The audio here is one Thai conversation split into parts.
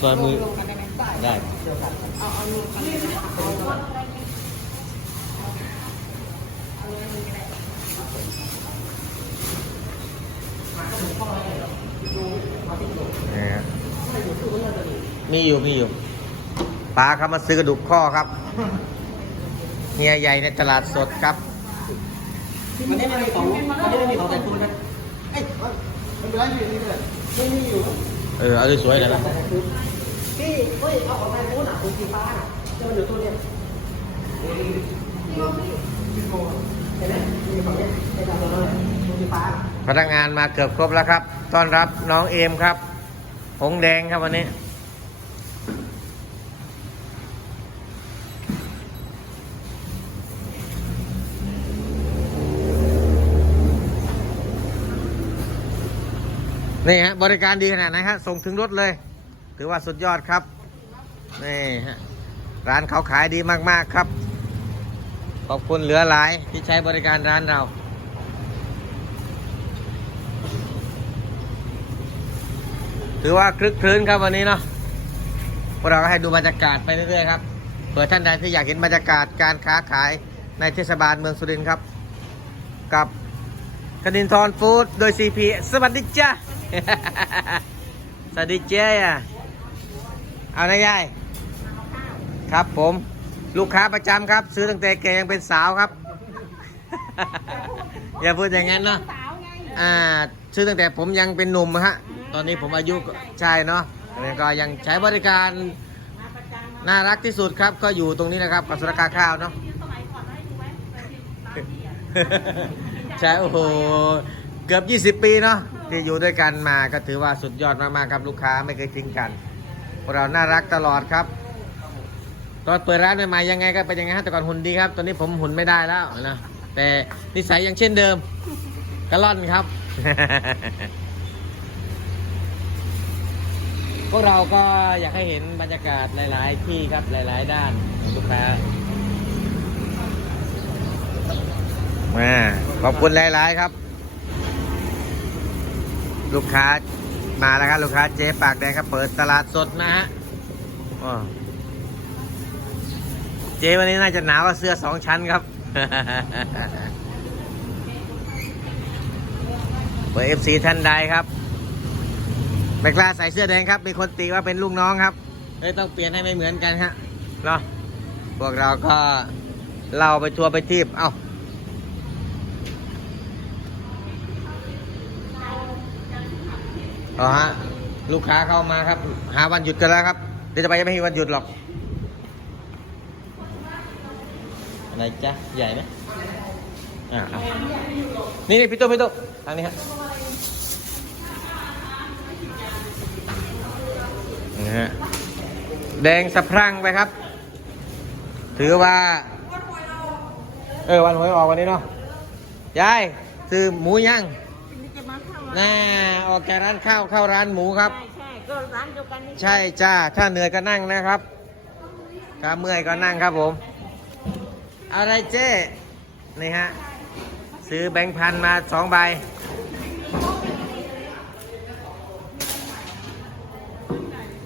ซอยมือ ลงกันได้ไหมได้ เอาเอาลงกันเลยนะเอาเอาเลยมือก็ได้นี่ฮะมีอยู่มีอยู่ปลาครับมาซื้อกระดูกข้อครับเฮียใหญ่ในตลาดสดครับ มันไม่มีของมันไม่มีของแต่คุณนะเอ้ยมันเป็นไรอยู่นี่เลยไม่มีอยู่ เออ เอาสวยๆหน่อยนะพี่เฮ้ยเอาของใครโน้นอะคุณสีฟ้าอะจะมันอยู่ตัวเนี้ยเห็นไหมมีของเนี้ยในตาตัวนั้นคุณสีฟ้าพนักงานมาเกือบครบแล้วครับ ต้อนรับน้องเอมครับ หงแดงครับวันนี้ นี่ฮะบริการดีขนาดไหนฮะส่งถึงรถเลย ถือว่าสุดยอดครับนี่ฮะร้านเขาขายดีมากๆครับ ขอบคุณเหลือหลายที่ใช้บริการร้านเราถือว่าคลึกคลื้นครับวันนี้เนาะพวกเราก็ให้ดูบรรยากาศไปเรื่อยๆครับเผื่อท่านใดที่อยากเห็นบรรยากาศการค้าขายในเทศบาลเมืองสุรินทร์ครับ กับคณินทรฟู้ดโดย CP สวัสดีจ้า สวัสดีเจ้าเอานายยายครับผม ลูกค้าประจำครับ ซื้อตั้งแต่แกยังเป็นสาวครับ อย่าพูดอย่างนั้นเนาะสาวไงอ่าซื้อตั้งแต่ผมยังเป็นหนุ่มฮะตอนนี้ผมอายุก็ใช่เนาะแล้วก็ยังใช้บริการมาประจำน่ารักที่สุดครับ ก็อยู่ตรงนี้นะครับกับสุรกาข้าวเนาะสมัยก่อนให้ดูไหมเคยที่ร้านที่อะใช่โอ้โหเกือบ 20 ปีเนาะ ที่อยู่ด้วยกันมาก็ถือว่าสุดยอดมากๆครับลูกค้าไม่เคยทิ้งกันพวกเราน่ารักตลอดครับตอนเปิดร้านใหม่ๆยังไงก็เป็นยังไงฮะแต่ก่อนหุ่นดีครับ ตอนนี้ผมหุ่นไม่ได้แล้วนะแต่นิสัยยังเช่นเดิมกระล่อนครับ พวกเราก็อยากให้เห็นบรรยากาศหลาย ๆ ที่ครับหลาย ๆ ด้านของลูกค้ามาขอบคุณหลาย ๆ ครับ ลูกค้ามาแล้วครับลูกค้าเจ๊ปากแดงครับเปิดตลาดสดนะฮะเจ๊วันนี้น่าจะหนาวกว่าเสื้อสองชั้นครับเปิดเอฟซีท่านใดครับไม่กล้าใส่เสื้อแดงครับมีคนตีว่าเป็นลูกน้องครับเลยต้องเปลี่ยนให้ไม่เหมือนกันฮะเนาะพวกเราก็เล่าไปทัวร์ไปทีบเอ้า เอาฮะลูกค้าเข้ามาครับ หาวันหยุดกันแล้วครับ เดี๋ยวจะไปยังไม่มีวันหยุดหรอกอะไรจ๊ะใหญ่ไหมอ่านี่นี่พี่ตุ๊กพี่ตุ๊กทางนี้ฮะนี่ฮะแดงสะพรั่งไปครับ ถือว่า เออวันหวยออกวันนี้เนาะยายซื้อหมูย่าง นี่จะมาเข้าน่าออกจากร้านข้าวเข้าร้านหมูครับ ใช่ใช่ก็ร้านเดียวกันนี่ใช่จ้า ถ้าเหนื่อยก็นั่งนะครับ ถ้าเมื่อยก็นั่งครับผม อะไรเจ้นี่ฮะ ซื้อแบงค์พันมาสองใบ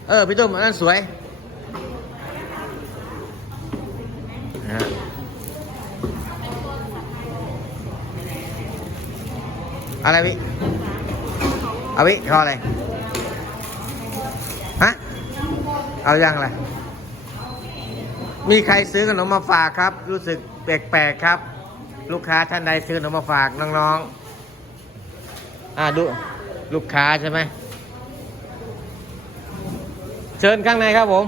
เออ พี่ตุ้มอันนั้นสวยนะฮะอะไรวิ เอาวิเขาอะไรฮะเอายังอะไรมีใครซื้อขนมมาฝากครับ รู้สึกแปลกๆครับ ลูกค้าท่านใดซื้อขนมมาฝากน้องๆอ่าดูลูกค้าใช่ไหมเชิญข้างในครับผม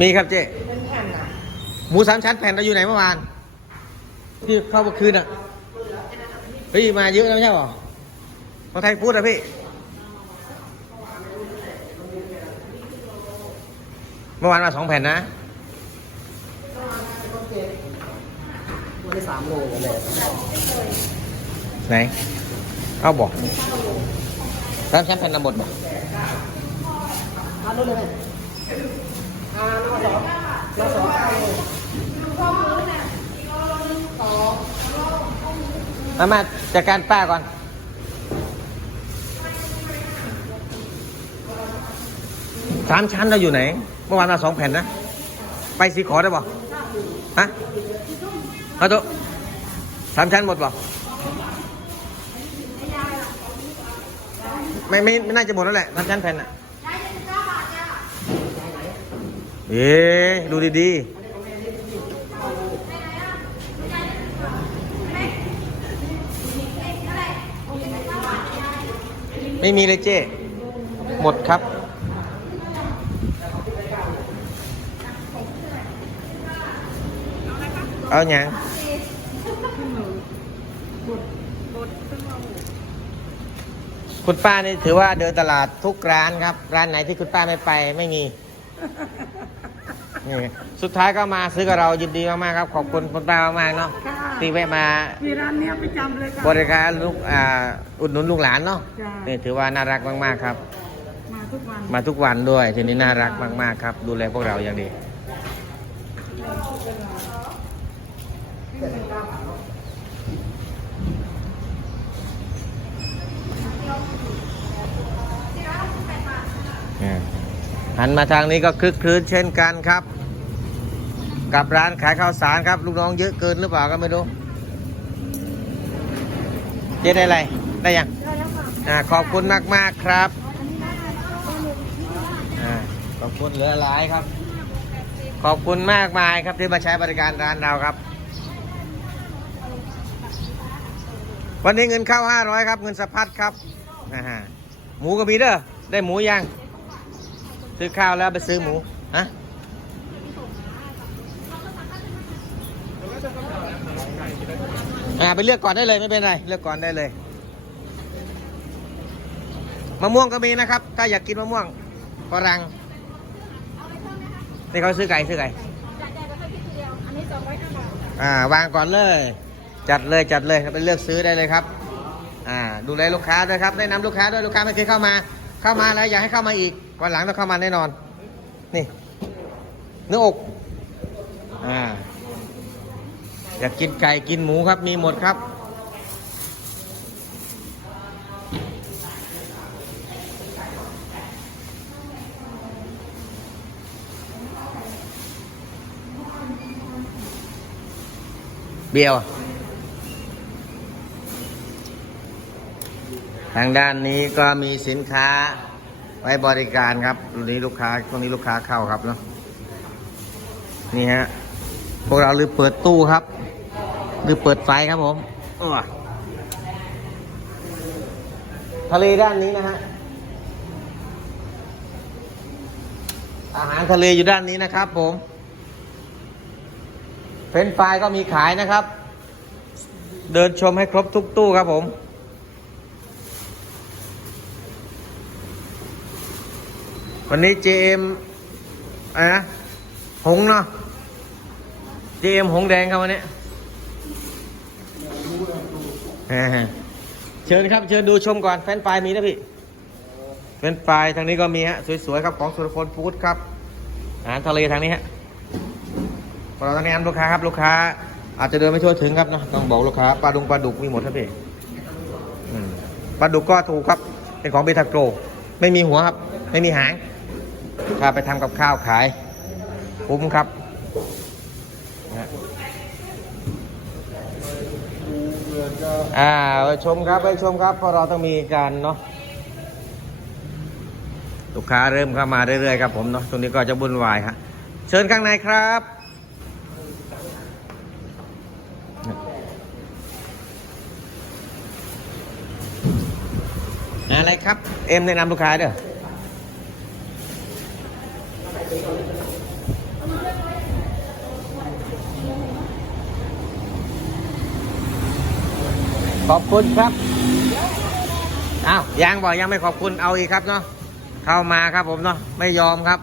มีครับเจ๊หมูสามชั้นแผ่นเราอยู่ไหนเมื่อวาน ที่เข้าเมื่อคืนอะเฮ้ยมาเยอะแล้วไม่ใช่หรอมาไทยพูดอะพี่ เมื่อวานมาสองแผ่นนะตัวได้สามโลเลยไหน เอาบอกสามชั้นแผ่นละหมดบอกอ่าโน่นเลยอ่าน้องสองน้องสองเอาเลย มามาจัดการป้าก่อน สามชั้นเราอยู่ไหน เมื่อวานมาสองแผ่นนะ ไปสีขอได้บ่ฮะเอาตัวสามชั้นหมดบ่ไม่ไม่ไม่น่าจะหมดแล้วแหละสามชั้นแผ่นอะเอ๊ะดูดีๆ ไม่มีเลยเจ้หมดครับ เอาอย่างคุณป้านี่ถือว่าเดินตลาดทุกร้านครับ ร้านไหนที่คุณป้าไม่ไปไม่มี นี่สุดท้ายก็มาซื้อกับเรายินดีมากๆครับ ขอบคุณคุณป้ามากๆเนาะค่ะ ที่แวะมามีร้านเนี้ยประจำเลยค่ะ บริการลูกอ่าอุดหนุนลูกหลานเนาะจ้ะ นี่ถือว่าน่ารักมากๆครับ มาทุกวันมาทุกวันด้วยทีนี้น่ารักมาก ๆ ครับ ดูแลพวกเราอย่างดี หันมาทางนี้ก็คลึกคลื้นเช่นกันครับ กับร้านขายข้าวสารครับ ลูกน้องเยอะเกินหรือเปล่าก็ไม่รู้เจ๊ได้อะไร ได้ยังอ่าขอบคุณมากมากๆครับอ่าขอบคุณเหลือหลายครับ ขอบคุณมากมายครับที่มาใช้บริการร้านเราครับ วันนี้เงินเข้า500ครับ เงินสะพัดครับอ่าฮะหมูก็มีเด้อได้หมูยัง ซื้อข้าวแล้วไปซื้อหมู ฮะอ่าไปเลือกก่อนได้เลยไม่เป็นไร เลือกก่อนได้เลย มะม่วงก็มีนะครับ ถ้าอยากกินมะม่วงฝรั่งนี่เขาซื้อไก่ซื้อไก่จ่ายจ่ายก็แค่พี่เดียวอันนี้สองร้อยห้าบาทอ่าวางก่อนเลย จัดเลยจัดเลยไปเลือกซื้อได้เลยครับอ่าดูแลลูกค้าด้วยครับแนะนำลูกค้าด้วยลูกค้าไม่เคยเข้ามา เข้ามาแล้วอยากให้เข้ามาอีก วันหลังต้องเข้ามาแน่นอน นี่เนื้ออกอ่าอยากกินไก่กินหมูครับมีหมดครับ เบียว ทางด้านนี้ก็มีสินค้า ไว้บริการครับวันนี้ลูกค้าช่วงนี้ลูกค้าเข้าครับเนาะนี่ฮะพวกเราลืมเปิดตู้ครับลืมเปิดไฟครับผมอ้อทะเลด้านนี้นะฮะอาหารทะเลอยู่ด้านนี้นะครับ ผมเฟรนช์ฟรายก็มีขายนะครับ เดินชมให้ครบทุกตู้ครับผม วันนี้เจมอะไรนะหงเนาะเจมหงแดงครับวันนี้เชิญครับ เชิญดูชมก่อนแฟนไฟมีนะพี่แฟนไฟทางนี้ก็มีฮะสวยๆครับของสุรพลฟู้ดครับอาหารทะเลทางนี้ฮะเราต้องแนะนำลูกค้าครับลูกค้า อาจจะเดินไม่ทั่วถึงครับเนอะต้องบอกลูกค้าปลาดุงปลาดุกมีหมดครับพี่ปลาดุกก็ถูกครับเป็นของเบทาโกรไม่มีหัวครับ ไม่มีหาง ถ้าไปทำกับข้าวขาย คุ้มครับอ่าไปชมครับไปชมครับเพราะเราต้องมีการเนาะลูกค้าเริ่มเข้ามาเรื่อยๆครับผมเนาะตรงนี้ก็จะวุ่นวายฮะเชิญข้างในครับ อะไรครับ เอ็มแนะนำลูกค้าเด้อ ขอบคุณครับอ้าวยังบอกยังไม่ขอบคุณเอาอีกครับเนาะเข้ามาครับผมเนาะไม่ยอมครับ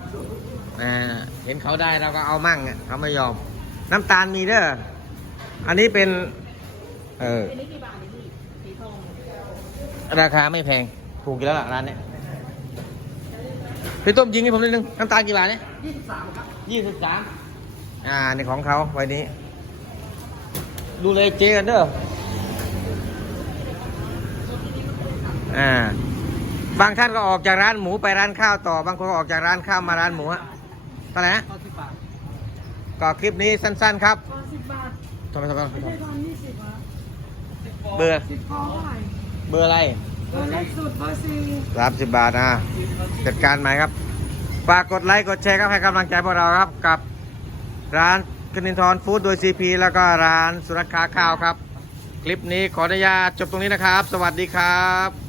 อ่าเห็นเขาได้เราก็เอามั่งอะเขาไม่ยอม น้ำตาลมีเด้ออันนี้เป็น เออราคาไม่แพงถูกอยู่แล้วล่ะร้านเนี้ยพี่ต้มยิงให้ผมนิดนึงน้ำตาลกี่บาทเนี่ยยี่สิบสามครับยี่สิบสามอ่าในของเขาไว้นี้ ดูเลยเจกันเด้อ อ่าบางท่านก็ออกจากร้านหมูไปร้านข้าวต่อบางคนก็ออกจากร้านข้าวมาร้านหมูฮะเท่าไหร่นะเก้าสิบบาทก็คลิปนี้สั้นๆครับตอนสิบบาททำไมทำไมไม่ใช่ตอนยี่สิบอะเบอร์สิบฟองเท่าไหร่เบอร์อะไรเบอร์เล็กสุดเบอร์สี่สามสิบบาทนะจัดการใหม่ครับฝากกดไลค์กดแชร์ครับให้กำลังใจพวกเราครับกับร้านคณินทรฟู้ดโดยซีพีแล้วก็ร้านสุรคาข้าวครับ คลิปนี้ขออนุญาตจบตรงนี้นะครับ สวัสดีครับ